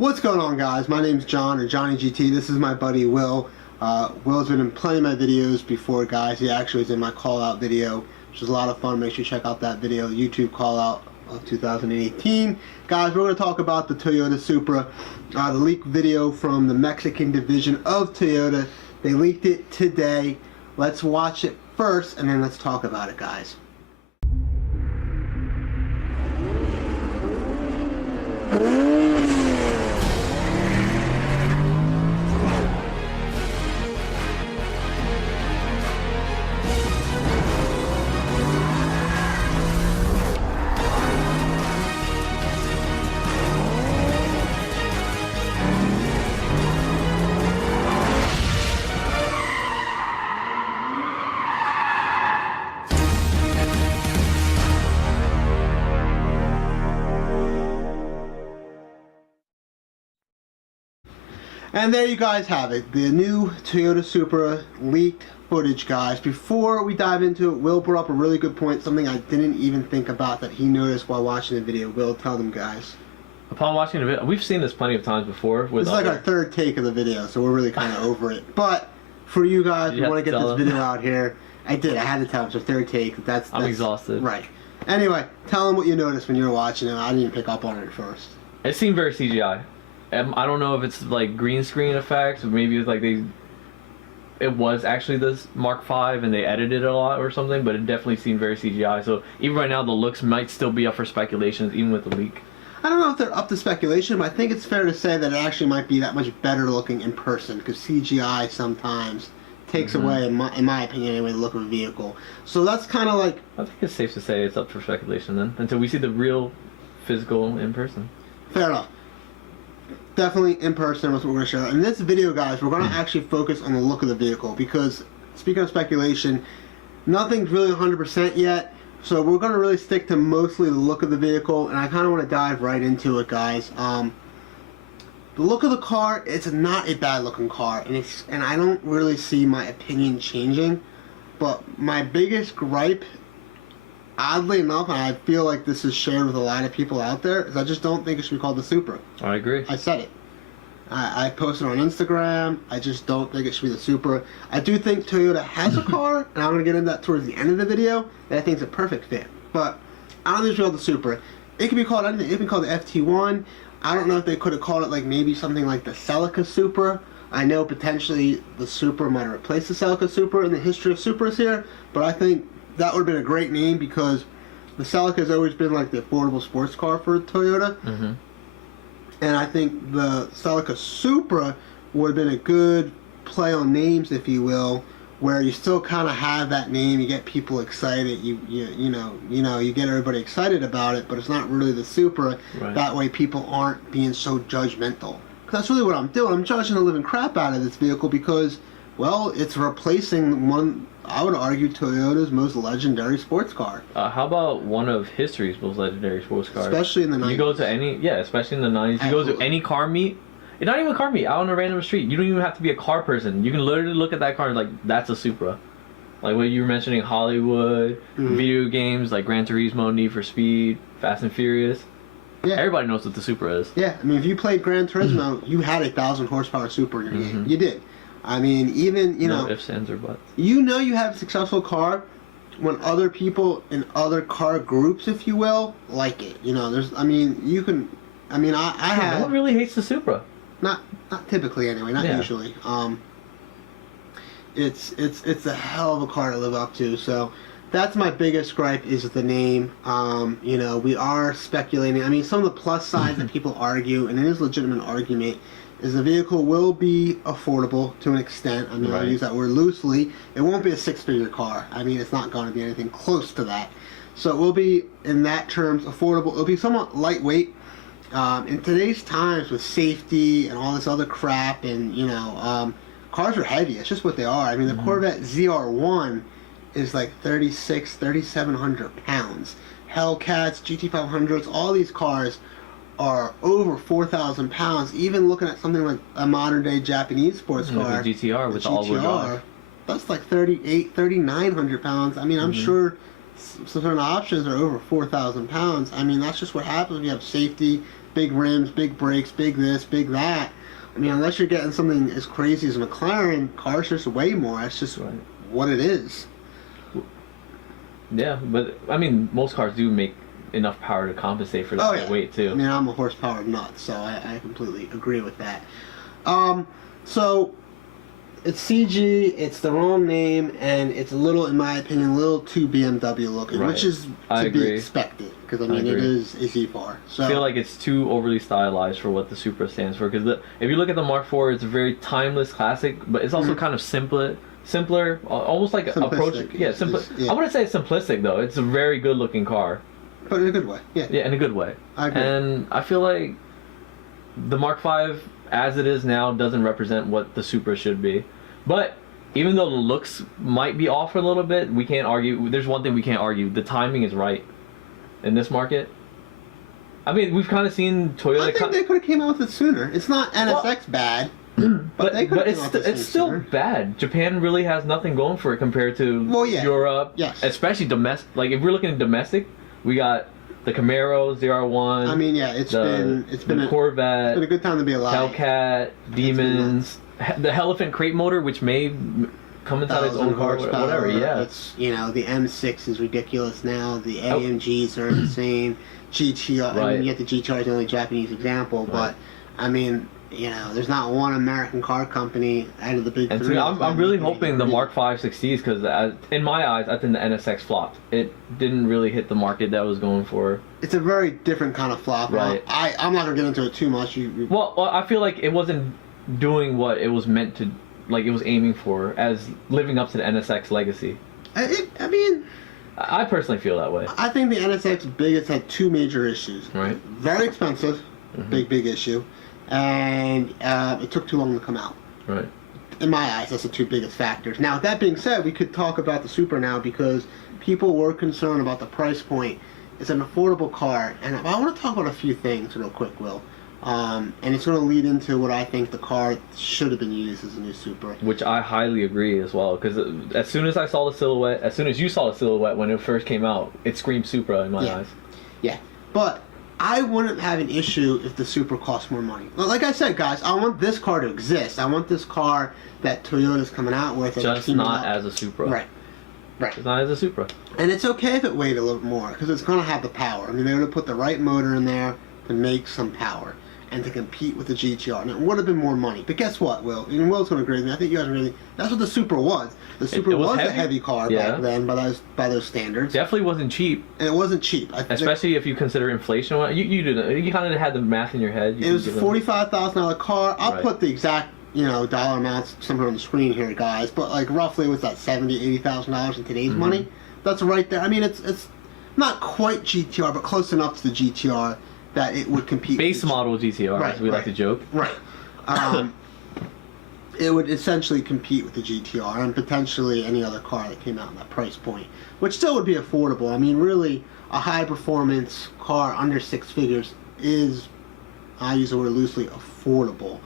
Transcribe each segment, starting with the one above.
What's going on, guys? My name's John, or Johnny GT. This is my buddy Will. Will's been in plenty of my videos before, guys. He actually was in my call-out video, which was a lot of fun. Make sure you check out that video, YouTube call-out of 2018. Guys, we're going to talk about the Toyota Supra, the leaked video from the Mexican division of Toyota. They leaked it today. Let's watch it first, and then let's talk about it, guys. And there you guys have it, the new Toyota Supra leaked footage, guys. Before we dive into it, Will brought up a really good point, something I didn't even think about that he noticed while watching the video. Will, tell them, guys. Upon watching the video, we've seen this plenty of times before. This is like our third take of the video, so we're really kind of over it. But for you guys who want to get this video out here, I had to tell him. It's our third take. I'm exhausted. Right. Anyway, tell them what you noticed when you were watching it. I didn't even pick up on it at first. It seemed very CGI. I don't know if it's like green screen effects, or maybe it's like it was actually this Mark V and they edited it a lot or something, but it definitely seemed very CGI. So even right now, the looks might still be up for speculations, even with the leak. I don't know if they're up to speculation, but I think it's fair to say that it actually might be that much better looking in person, because CGI sometimes takes away, in my opinion anyway, the look of a vehicle. So that's kind of like... I think it's safe to say it's up for speculation then, until we see the real physical in person. Fair enough. Definitely in person was what we're going to show. In this video, guys, we're going to actually focus on the look of the vehicle, because speaking of speculation, nothing's really 100% yet, so we're going to really stick to mostly the look of the vehicle, and I kind of want to dive right into it, guys. The look of the car, it's not a bad looking car, and I don't really see my opinion changing, but my biggest gripe, oddly enough, and I feel like this is shared with a lot of people out there, is I just don't think it should be called the Supra. I agree. I said it. I posted on Instagram. I just don't think it should be the Supra. I do think Toyota has a car, and I'm going to get into that towards the end of the video, that I think is a perfect fit. But I don't think it should be called the Supra. It can be called anything. It can be called the FT1. I don't know if they could have called it like maybe something like the Celica Supra. I know potentially the Supra might have replaced the Celica Supra in the history of Supras here, but I think that would have been a great name, because the Celica has always been like the affordable sports car for Toyota. And I think the Celica Supra would have been a good play on names, if you will, where you still kind of have that name, you get people excited, you get everybody excited about it, but it's not really the Supra. Right. That way people aren't being so judgmental. Because that's really what I'm doing. I'm judging the living crap out of this vehicle because, well, it's replacing one, I would argue, Toyota's most legendary sports car. How about one of history's most legendary sports cars? Especially in the 90s. You go to any, especially in the 90s. You go to any car meet. It's not even a car meet, out on a random street. You don't even have to be a car person. You can literally look at that car and like, that's a Supra. Like what you were mentioning, Hollywood, video games like Gran Turismo, Need for Speed, Fast and Furious. Yeah. Everybody knows what the Supra is. Yeah, I mean, if you played Gran Turismo, you had a 1,000 horsepower Supra in your game. You did. I mean, even, no ifs, ands, or buts. You know you have a successful car when other people in other car groups, if you will, like it. You know, there's, I mean, you can, I mean, I have... No one really hates the Supra. Not typically anyway, not usually. It's a hell of a car to live up to, so that's my biggest gripe is the name. You know, we are speculating. I mean, some of the plus sides that people argue, and it is a legitimate argument, is the vehicle will be affordable to an extent. I mean, I use that word loosely. It won't be a six-figure car. I mean, it's not going to be anything close to that. So it will be, in that terms, affordable. It'll be somewhat lightweight. In today's times with safety and all this other crap, and, you know, cars are heavy. It's just what they are. I mean, the Corvette ZR1 is like 3,700 pounds. Hellcats, GT500s, all these cars are over 4,000 pounds. Even looking at something like a modern day Japanese sports car, the GTR with all-wheel drive, that's like 3,900 pounds. I mean, I'm sure some certain options are over 4,000 pounds. I mean, that's just what happens when you have safety, big rims, big brakes, big this, big that. I mean, unless you're getting something as crazy as a McLaren, cars just weigh more. That's just what it is. Yeah, but I mean, most cars do make enough power to compensate for that weight too. I mean, I'm a horsepower nut, so I completely agree with that. So it's CG, it's the wrong name, and it's a little, in my opinion, a little too BMW looking, which is to be expected, because I mean, it is a Z4. So I feel like it's too overly stylized for what the Supra stands for, because if you look at the Mark IV, it's a very timeless classic, but it's also kind of simpler, almost like approach. Yeah, I wouldn't say it's simplistic though. It's a very good looking car, but in a good way. Yeah, in a good way. I agree. And I feel like the Mark V, as it is now, doesn't represent what the Supra should be. But even though the looks might be off a little bit, we can't argue. There's one thing we can't argue: the timing is right in this market. I mean, we've kind of seen Toyota. I think they could have came out with it sooner. It's not NSX bad. But it's still bad. Japan really has nothing going for it compared to Europe. Yes. Especially domestic. Like if we're looking at domestic, we got the Camaro, ZR1. I mean, yeah, it's been a Corvette. It's been a good time to be alive. Hellcat, Demons, the Elephant crate motor, which may come inside its own car, whatever. Yeah. It's the M6 is ridiculous now. The AMGs are insane. GTR. I mean, you get the GTR is the only Japanese example, but I mean. There's not one American car company out of the big three. I'm really hoping the Mark V succeeds because, in my eyes, I think the NSX flopped. It didn't really hit the market that was going for. It's a very different kind of flop. Right. I'm not going to get into it too much. Well, I feel like it wasn't doing what it was meant to, like it was aiming for, as living up to the NSX legacy. I mean... I personally feel that way. I think the NSX biggest had two major issues. Right. Very expensive. Big issue. And it took too long to come out. Right. In my eyes, that's the two biggest factors. Now, with that being said, we could talk about the Supra now because people were concerned about the price point. It's an affordable car, and I want to talk about a few things real quick, Will. And it's going to lead into what I think the car should have been used as a new Supra. Which I highly agree as well, because as soon as I saw the silhouette, as soon as you saw the silhouette when it first came out, it screamed Supra in my eyes. Yeah, but I wouldn't have an issue if the Supra cost more money. Like I said, guys, I want this car to exist. I want this car that Toyota's coming out with. Just not as a Supra. Right. Just not as a Supra. And it's okay if it weighed a little more, because it's going to have the power. I mean, they would have put the right motor in there to make some power and to compete with the GTR. And it would have been more money. But guess what, Will? And Will's going to agree with me. I think you guys really... That's what the Supra was. The Supra was a heavy car back then by those standards. Definitely wasn't cheap. And it wasn't cheap. Especially if you consider inflation. You kind of had the math in your head. It was a $45,000 car. I'll put the exact dollar amounts somewhere on the screen here, guys. But like roughly, what's that, $70,000, $80,000 in today's money? That's right there. I mean, it's not quite GTR, but close enough to the GTR that it would compete. Base model GTR, as we like to joke. Right. It would essentially compete with the GTR and potentially any other car that came out in that price point, which still would be affordable. I mean, really, a high-performance car under six figures is, I use the word loosely, affordable.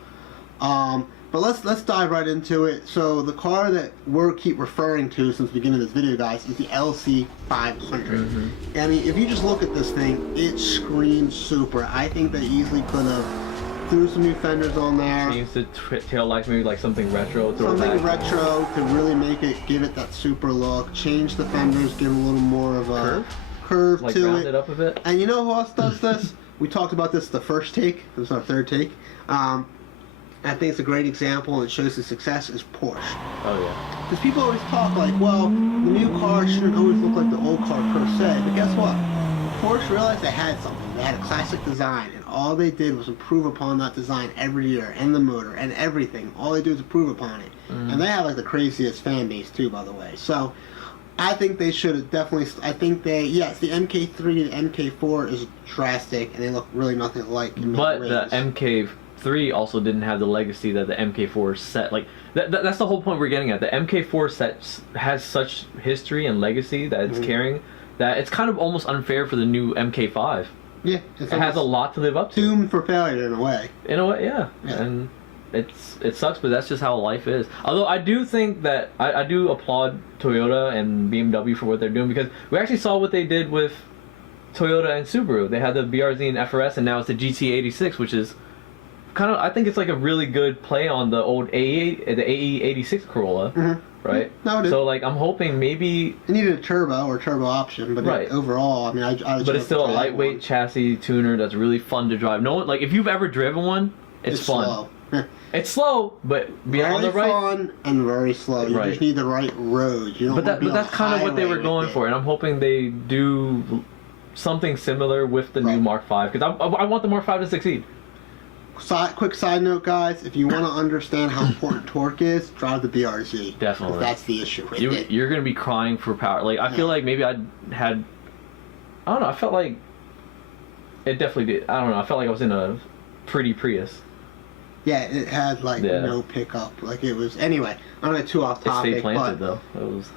But let's dive right into it. So the car that we're keep referring to since the beginning of this video, guys, is the LC500. I mean, if you just look at this thing, it screams Supra. I think they easily could have threw some new fenders on there. Change the tail lights, maybe like something retro. Something retro to really give it that Supra look. Change the fenders, give it a little more of a curve like to round it. It up a bit. And you know who else does this? We talked about this the first take. This is our third take. I think it's a great example and it shows the success is Porsche. Oh yeah. Because people always talk like, well, the new car shouldn't always look like the old car per se. But guess what? Porsche realized they had something. They had a classic design, and all they did was improve upon that design every year, and the motor, and everything. All they do is improve upon it. And they have like the craziest fan base too, by the way. So I think they should have definitely. Yes, the MK3, the MK4 is drastic, and they look really nothing alike. But the MK3 also didn't have the legacy that the MK4 set. Like that's the whole point we're getting at. The MK4 set has such history and legacy that it's carrying that it's kind of almost unfair for the new MK5. Yeah, it has a lot to live up to. Doomed for failure in a way. In a way, yeah. And it sucks, but that's just how life is. Although I do think that I do applaud Toyota and BMW for what they're doing, because we actually saw what they did with Toyota and Subaru. They had the BRZ and FRS, and now it's the GT86, which is kind of, I think it's like a really good play on the old the AE86 Corolla, right? No, it is. So like I'm hoping maybe it needed a turbo or turbo option, but right. overall, I mean, I but it's still a lightweight chassis tuner that's really fun to drive. No one, like if you've ever driven one, it's fun. Slow. It's slow, but on the right. Very fun and very slow. You just need the right road. You don't. But that's kind of what they were going for, and I'm hoping they do something similar with the new Mark V, because I want the Mark V to succeed. Quick side note, guys, if you want to understand how important torque is, drive the BRZ. Definitely. That's the issue with it. You're going to be crying for power. Like, I feel like maybe I don't know, I felt like it definitely did. I don't know, I felt like I was in a pretty Prius. Yeah, it had, like, no pickup. Like, it was... Anyway, I'm not too off topic, it stayed planted, though. It was...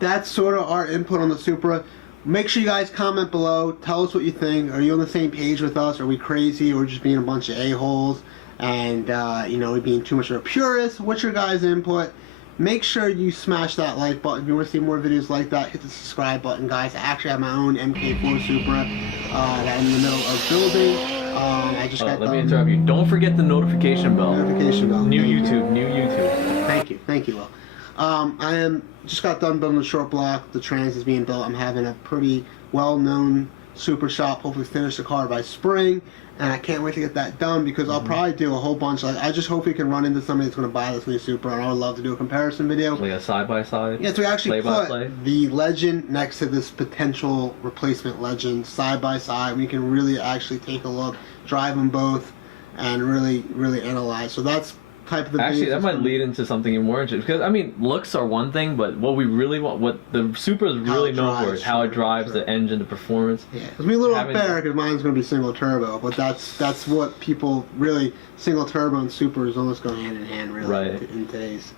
That's sort of our input on the Supra. Make sure you guys comment below. Tell us what you think. Are you on the same page with us? Are we crazy? Or just being a bunch of a-holes? And, you know, we being too much of a purist? What's your guys' input? Make sure you smash that like button. If you want to see more videos like that, hit the subscribe button, guys. I actually have my own MK4 Supra that I'm in the middle of building. I just got let me interrupt you. Don't forget the notification bell. Notification bell. New YouTube. Thank you, Will. I just got done building the short block. The trans is being built. I'm having a pretty well-known Supra shop. Hopefully finish the car by spring, and I can't wait to get that done because I'll probably do a whole bunch. Like, I just hope we can run into somebody that's going to buy this new Supra, and I would love to do a comparison video. Like a side by side. Yeah, so we actually put the Legend next to this potential replacement Legend side by side. We can really actually take a look, drive them both, and really analyze. So that's type of the actually that might lead into something even more interesting, because I mean looks are one thing, but what we really want, what the Supra is really known for, is how it drives, the engine, the performance. Yeah, it's me a little unfair because mine's going to be single turbo, but that's what people really, single turbo and Supra is almost going hand in hand really in today's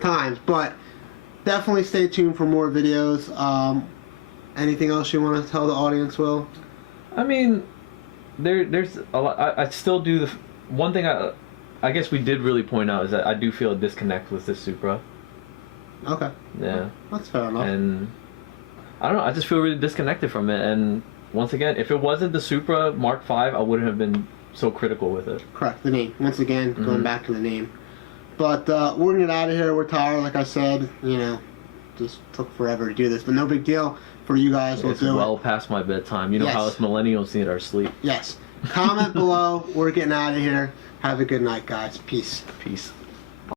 times. But definitely stay tuned for more videos. Anything else you want to tell the audience, Will? I mean, there's a lot. I still do the one thing I guess we did really point out is that I do feel a disconnect with this Supra. Okay. Yeah. That's fair enough. And I don't know, I just feel really disconnected from it. And once again, if it wasn't the Supra Mark V, I wouldn't have been so critical with it. Correct. The name. Once again, going back to the name. But we're going to get out of here. We're tired, like I said. You know, just took forever to do this. But no big deal for you guys. It's well past my bedtime. You know how us millennials need our sleep. Yes. Comment below. We're getting out of here. Have a good night, guys. Peace. Peace.